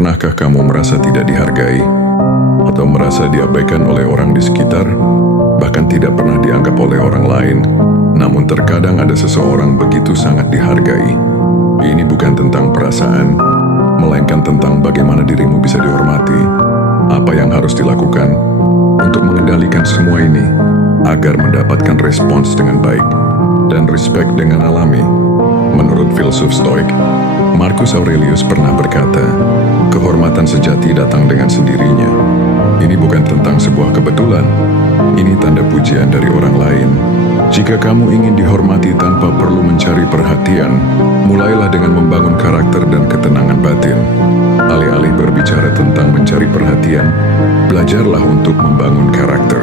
Pernahkah kamu merasa tidak dihargai? Atau merasa diabaikan oleh orang di sekitar? Bahkan tidak pernah dianggap oleh orang lain. Namun terkadang ada seseorang begitu sangat dihargai. Ini bukan tentang perasaan, melainkan tentang bagaimana dirimu bisa dihormati. Apa yang harus dilakukan untuk mengendalikan semua ini agar mendapatkan respons dengan baik dan respect dengan alami. Menurut filsuf Stoik, Marcus Aurelius pernah berkata, kehormatan sejati datang dengan sendirinya. Ini bukan tentang sebuah kebetulan, ini tanda pujian dari orang lain. Jika kamu ingin dihormati tanpa perlu mencari perhatian, mulailah dengan membangun karakter dan ketenangan batin. Alih-alih berbicara tentang mencari perhatian, belajarlah untuk membangun karakter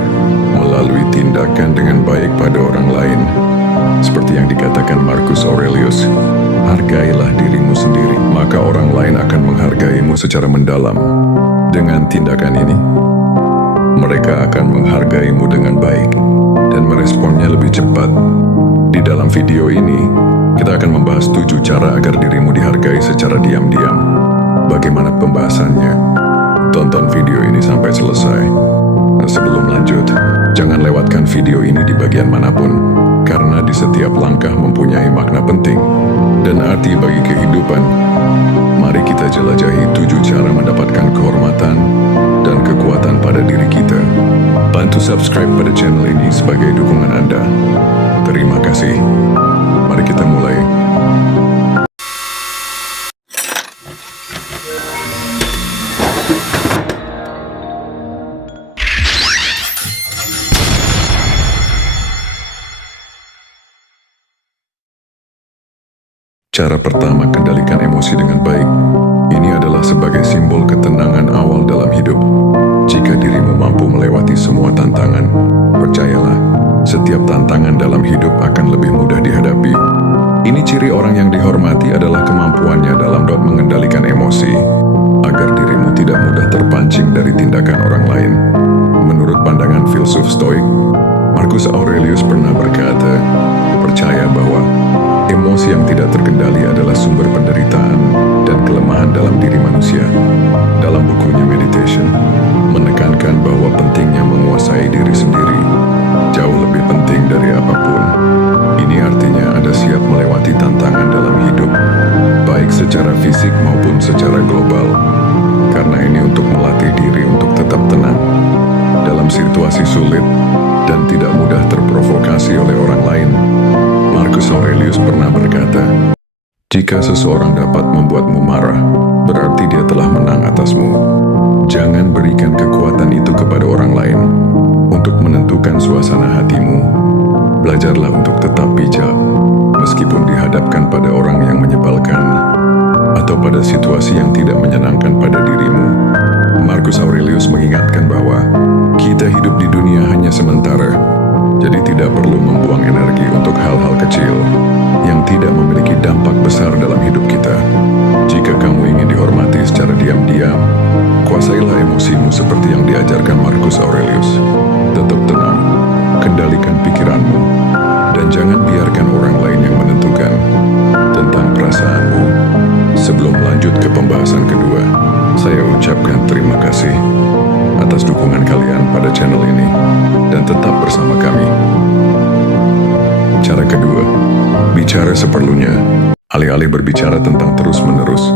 melalui tindakan dengan baik pada orang lain. Seperti yang dikatakan Marcus Aurelius, hargailah dirimu sendiri, maka orang lain akan menghargaimu secara mendalam. Dengan tindakan ini, mereka akan menghargaimu dengan baik dan meresponnya lebih cepat. Di dalam video ini, kita akan membahas 7 cara agar dirimu dihargai secara diam-diam. Bagaimana pembahasannya? Tonton video ini sampai selesai. Nah, sebelum lanjut, jangan lewatkan video ini di bagian manapun, karena di setiap langkah mempunyai makna penting dan arti bagi kehidupan. Mari kita jelajahi 7 cara mendapatkan kehormatan dan kekuatan pada diri kita. Bantu subscribe pada channel ini sebagai dukungan Anda. Terima kasih. Mari kita mulai. Cara pertama, kendalikan emosi dengan baik. Ini adalah sebagai simbol ketenangan awal dalam hidup. Jika dirimu mampu melewati semua tantangan, percayalah, setiap tantangan dalam hidup akan lebih mudah dihadapi. Ini ciri orang yang dihormati adalah kemampuannya dalam mengendalikan emosi, agar dirimu tidak mudah terpancing dari tindakan orang lain. Menurut pandangan filsuf Stoik, Marcus Aurelius pernah berkata, percaya bahwa emosi yang tidak terkendali adalah sumber penderitaan dan kelemahan dalam diri manusia. Dalam bukunya Meditation, menekankan bahwa pentingnya menguasai diri sendiri jauh lebih penting dari apapun. Ini artinya Anda siap melewati tantangan dalam hidup, baik secara fisik maupun secara global. Karena ini untuk melatih diri untuk tetap tenang dalam situasi sulit dan tidak mudah terprovokasi oleh orang lain. Marcus Aurelius pernah berkata, jika seseorang dapat membuatmu marah, berarti dia telah menang atasmu. Jangan berikan kekuatan itu kepada orang lain. Untuk menentukan suasana hatimu, belajarlah untuk tetap bijak, meskipun dihadapkan pada orang yang menyebalkan, atau pada situasi yang tidak menyenangkan pada dirimu. Marcus Aurelius mengingatkan bahwa kita hidup di dunia hanya sementara, jadi tidak perlu membuang energi untuk hal-hal kecil yang tidak memiliki dampak besar dalam hidup kita. Jika kamu ingin dihormati secara diam-diam, kuasailah emosimu seperti yang diajarkan Marcus Aurelius. Tetap tenang, kendalikan pikiranmu, dan jangan biarkan orang lain yang menentukan tentang perasaanmu. Sebelum lanjut ke pembahasan kedua, saya ucapkan terima kasih atas dukungan kalian pada channel ini, dan tetap bersama kami. Cara kedua, bicara seperlunya. Alih-alih berbicara tentang terus-menerus,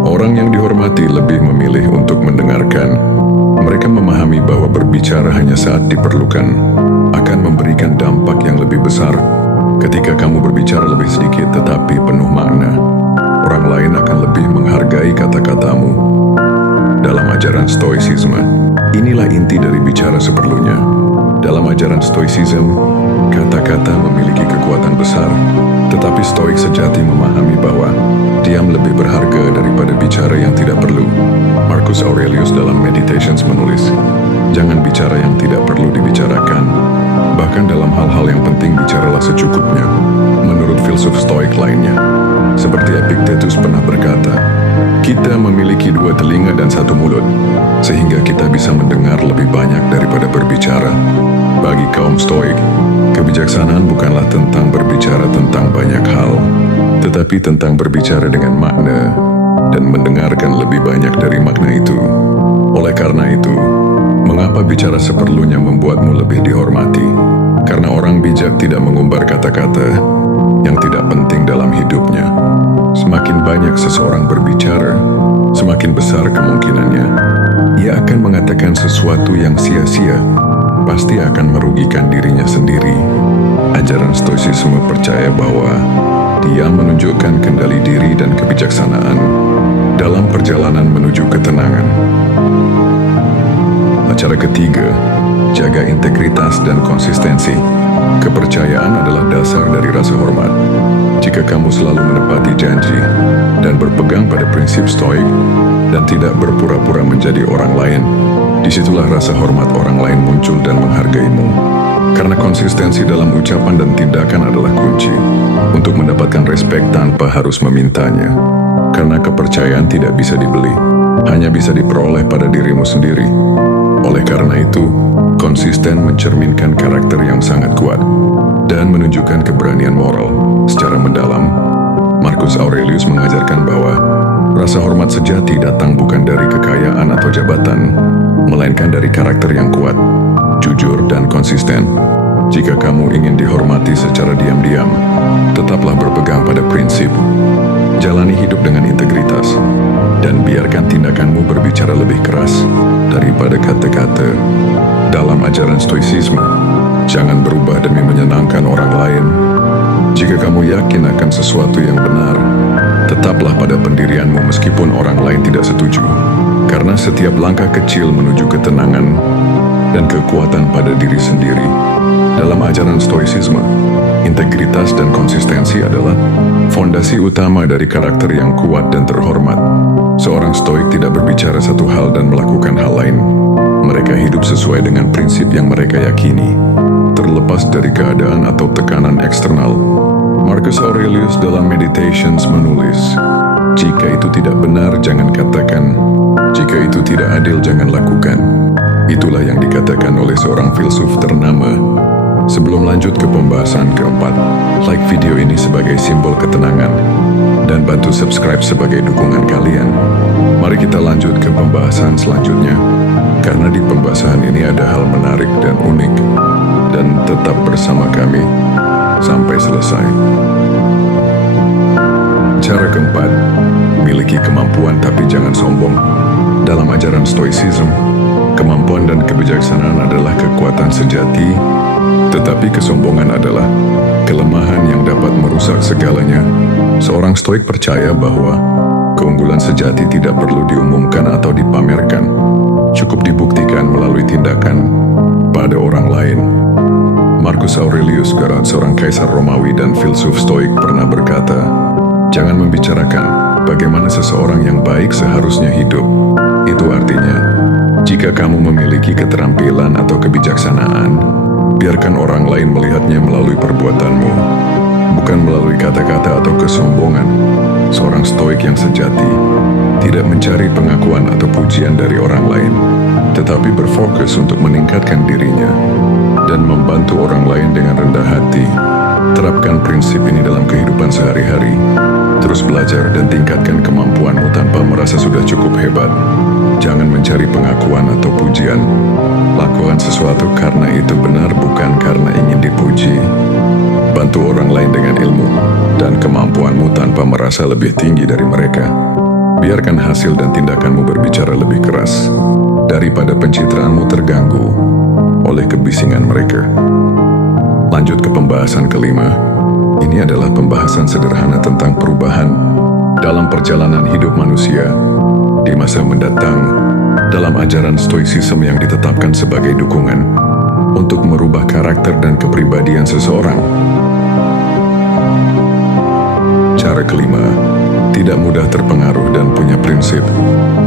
orang yang dihormati lebih memilih untuk mendengarkan. Mereka memahami bahwa berbicara hanya saat diperlukan akan memberikan dampak yang lebih besar. Ketika kamu berbicara lebih sedikit tetapi penuh makna, orang lain akan lebih menghargai kata-katamu. Dalam ajaran Stoicisme, inilah inti dari bicara seperlunya. Dalam ajaran Stoicism, kata-kata memiliki kekuatan besar, tetapi Stoik sejati memahami bahwa diam lebih berharga daripada bicara yang tidak perlu. Marcus Aurelius dalam Meditations menulis, jangan bicara yang tidak perlu dibicarakan. Bahkan dalam hal-hal yang penting bicaralah secukupnya. Menurut filsuf Stoik lainnya, seperti Epictetus pernah berkata, kita memiliki 2 telinga dan 1 mulut, sehingga kita bisa mendengar lebih banyak daripada berbicara. Bagi kaum Stoik, kebijaksanaan bukanlah tentang berbicara tentang banyak hal, tetapi tentang berbicara dengan makna dan mendengarkan lebih banyak dari makna itu. Oleh karena itu, mengapa bicara seperlunya membuatmu lebih dihormati? Karena orang bijak tidak mengumbar kata-kata yang tidak penting dalam hidupnya. Semakin banyak seseorang berbicara, semakin besar kemungkinannya ia akan mengatakan sesuatu yang sia-sia, pasti akan merugikan dirinya sendiri. Ajaran Stoicisme percaya bahwa dia menunjukkan kendali diri dan kebijaksanaan dalam perjalanan menuju ketenangan. Cara ketiga, jaga integritas dan konsistensi. Kepercayaan adalah dasar dari rasa hormat. Jika kamu selalu menepati janji dan berpegang pada prinsip stoik dan tidak berpura-pura menjadi orang lain, disitulah rasa hormat orang lain muncul dan menghargaimu. Karena konsistensi dalam ucapan dan tindakan adalah kunci untuk mendapatkan respek tanpa harus memintanya. Karena kepercayaan tidak bisa dibeli, hanya bisa diperoleh pada dirimu sendiri. Oleh karena itu, konsisten mencerminkan karakter yang sangat kuat dan menunjukkan keberanian moral. Secara mendalam, Marcus Aurelius mengajarkan bahwa rasa hormat sejati datang bukan dari kekayaan atau jabatan, melainkan dari karakter yang kuat, jujur, dan konsisten. Jika kamu ingin dihormati secara diam-diam, tetaplah berpegang pada prinsip. Jalani hidup dengan integritas, dan biarkan tindakanmu berbicara lebih keras daripada kata-kata. Dalam ajaran Stoicisme, jangan berubah demi menyenangkan orang lain. Jika kamu yakin akan sesuatu yang benar, tetaplah pada pendirianmu meskipun orang lain tidak setuju. Karena setiap langkah kecil menuju ketenangan dan kekuatan pada diri sendiri. Dalam ajaran Stoicisme, integritas dan konsistensi adalah fondasi utama dari karakter yang kuat dan terhormat. Seorang stoik tidak berbicara satu hal dan melakukan hal lain. Mereka hidup sesuai dengan prinsip yang mereka yakini, terlepas dari keadaan atau tekanan eksternal. Marcus Aurelius dalam Meditations menulis, "Jika itu tidak benar, jangan katakan. Jika itu tidak adil, jangan lakukan." Itulah yang dikatakan oleh seorang filsuf ternama. Sebelum lanjut ke pembahasan keempat, like video ini sebagai simbol ketenangan dan bantu subscribe sebagai dukungan kalian. Mari kita lanjut ke pembahasan selanjutnya, karena di pembahasan ini ada hal menarik dan unik, dan tetap bersama kami sampai selesai. Cara keempat, miliki kemampuan tapi jangan sombong. Dalam ajaran Stoicism, kemampuan dan kebijaksanaan adalah kekuatan sejati, tetapi kesombongan adalah kelemahan yang dapat merusak segalanya. Seorang stoik percaya bahwa keunggulan sejati tidak perlu diumumkan atau dipamerkan, cukup dibuktikan melalui tindakan pada orang lain. Marcus Aurelius, seorang kaisar Romawi dan filsuf stoik, pernah berkata, "Jangan membicarakan bagaimana seseorang yang baik seharusnya hidup." Itu artinya, jika kamu memiliki keterampilan atau kebijaksanaan, biarkan orang lain melihatnya melalui perbuatanmu, bukan melalui kata-kata atau kesombongan. Seorang stoik yang sejati tidak mencari pengakuan atau pujian dari orang lain, tetapi berfokus untuk meningkatkan dirinya dan membantu orang lain dengan rendah hati. Terapkan prinsip ini dalam kehidupan sehari-hari. Terus belajar dan tingkatkan kemampuanmu tanpa merasa sudah cukup hebat. Jangan mencari pengakuan atau pujian. Lakukan sesuatu karena itu benar, bukan karena ingin dipuji. Bantu orang lain dengan ilmu dan kemampuanmu tanpa merasa lebih tinggi dari mereka. Biarkan hasil dan tindakanmu berbicara lebih keras daripada pencitraanmu terganggu oleh kebisingan mereka. Lanjut ke pembahasan kelima. Ini adalah pembahasan sederhana tentang perubahan dalam perjalanan hidup manusia di masa mendatang dalam ajaran Stoicism yang ditetapkan sebagai dukungan untuk merubah karakter dan kepribadian seseorang. Cara kelima, tidak mudah terpengaruh dan punya prinsip.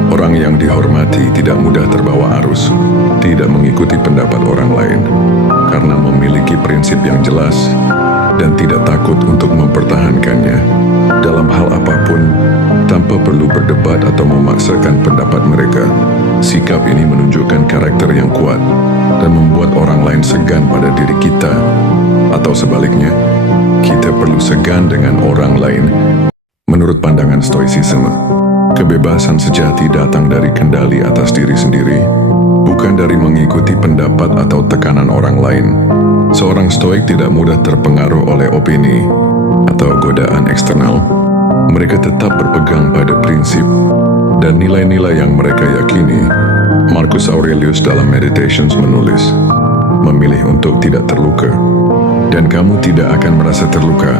Orang yang dihormati tidak mudah terbawa arus, tidak mengikuti pendapat orang lain, karena memiliki prinsip yang jelas dan tidak takut untuk mempertahankannya dalam hal apapun tanpa perlu berdebat atau memaksakan pendapat mereka. Sikap ini menunjukkan karakter yang kuat dan membuat orang lain segan pada diri kita, atau sebaliknya, kita perlu segan dengan orang lain. Menurut pandangan Stoicism, Kebebasan sejati datang dari kendali atas diri sendiri, bukan dari mengikuti pendapat atau tekanan orang lain. Seorang stoik tidak mudah terpengaruh oleh opini atau godaan eksternal. Mereka tetap berpegang pada prinsip dan nilai-nilai yang mereka yakini. Marcus Aurelius dalam Meditations menulis, memilih untuk tidak terluka, dan kamu tidak akan merasa terluka.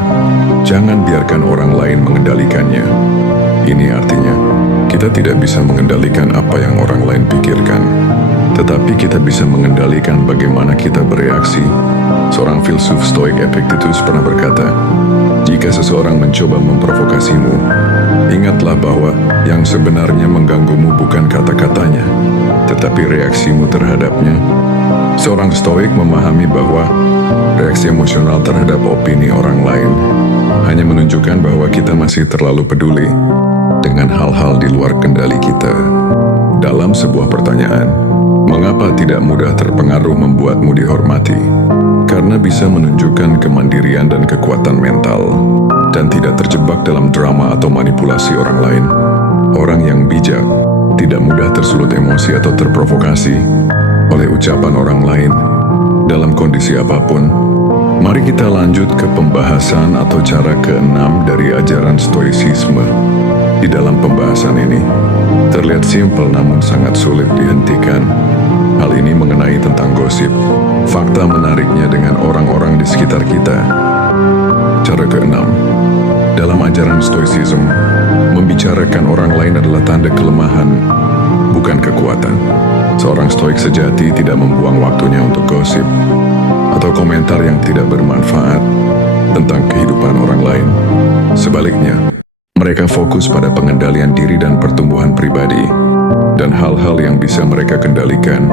Jangan biarkan orang lain mengendalikannya. Ini artinya, kita tidak bisa mengendalikan apa yang orang lain pikirkan, tetapi kita bisa mengendalikan bagaimana kita bereaksi. Seorang filsuf stoik Epictetus pernah berkata, jika seseorang mencoba memprovokasimu, ingatlah bahwa yang sebenarnya mengganggumu bukan kata-katanya, tetapi reaksimu terhadapnya. Seorang stoik memahami bahwa reaksi emosional terhadap opini orang lain hanya menunjukkan bahwa kita masih terlalu peduli dengan hal-hal di luar kendali kita. Dalam sebuah pertanyaan, mengapa tidak mudah terpengaruh membuatmu dihormati? Karena bisa menunjukkan kemandirian dan kekuatan mental, dan tidak terjebak dalam drama atau manipulasi orang lain. Orang yang bijak tidak mudah tersulut emosi atau terprovokasi oleh ucapan orang lain dalam kondisi apapun. Mari kita lanjut ke pembahasan atau cara keenam dari ajaran stoicisme. Di dalam pembahasan ini, terlihat simpel namun sangat sulit dihentikan. Hal ini mengenai tentang gosip, fakta menariknya dengan orang-orang di sekitar kita. Cara keenam, dalam ajaran stoicism, membicarakan orang lain adalah tanda kelemahan, bukan kekuatan. Seorang stoik sejati tidak membuang waktunya untuk gosip atau komentar yang tidak bermanfaat tentang kehidupan orang lain. Sebaliknya, mereka fokus pada pengendalian diri dan pertumbuhan pribadi, dan hal-hal yang bisa mereka kendalikan.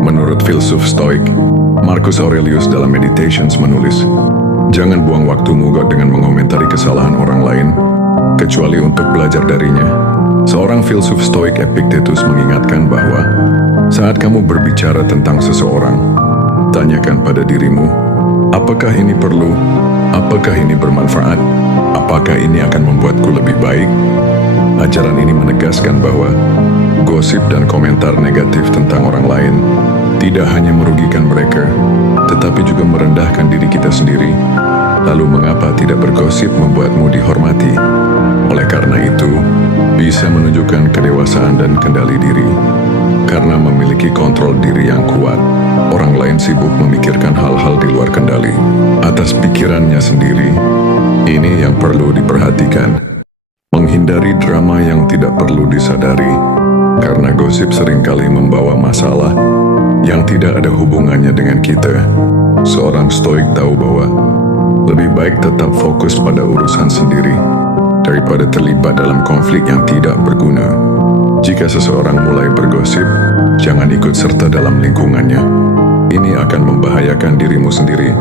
Menurut filsuf stoik, Marcus Aurelius dalam Meditations menulis, jangan buang waktumu dengan mengomentari kesalahan orang lain, kecuali untuk belajar darinya. Seorang filsuf stoik Epictetus mengingatkan bahwa saat kamu berbicara tentang seseorang, tanyakan pada dirimu, apakah ini perlu? Apakah ini bermanfaat? Apakah ini akan membuatku lebih baik? Ajaran ini menegaskan bahwa gosip dan komentar negatif tentang orang lain tidak hanya merugikan mereka, tetapi juga merendahkan diri kita sendiri. Lalu mengapa tidak bergosip membuatmu dihormati? Oleh karena itu, bisa menunjukkan kedewasaan dan kendali diri. Karena memiliki kontrol diri yang kuat, orang lain sibuk memikirkan hal-hal di luar kendali atas pikirannya sendiri. Ini yang perlu diperhatikan. Menghindari drama yang tidak perlu disadari, karena gosip seringkali membawa masalah yang tidak ada hubungannya dengan kita. Seorang stoik tahu bahwa lebih baik tetap fokus pada urusan sendiri daripada terlibat dalam konflik yang tidak berguna. Jika seseorang mulai bergosip, jangan ikut serta dalam lingkungannya. Ini akan membahayakan dirimu sendiri.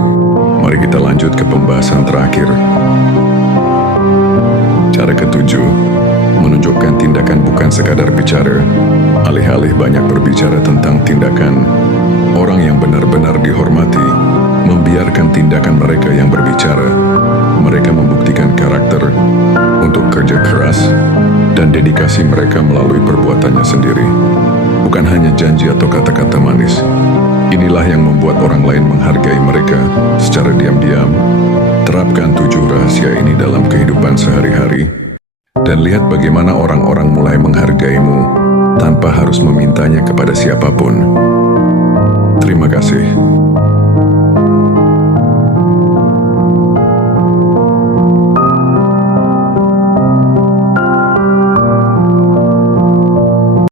Mari kita lanjut ke pembahasan terakhir. Cara ketujuh, menunjukkan tindakan bukan sekadar bicara. Alih-alih banyak berbicara tentang tindakan, orang yang benar-benar dihormati membiarkan tindakan mereka yang berbicara. Mereka membuktikan karakter untuk kerja keras dan dedikasi mereka melalui perbuatannya sendiri, bukan hanya janji atau kata-kata manis. Inilah yang membuat orang lain menghargai mereka secara diam-diam. Terapkan 7 rahasia ini dalam kehidupan sehari-hari, dan lihat bagaimana orang-orang mulai menghargaimu tanpa harus memintanya kepada siapapun. Terima kasih.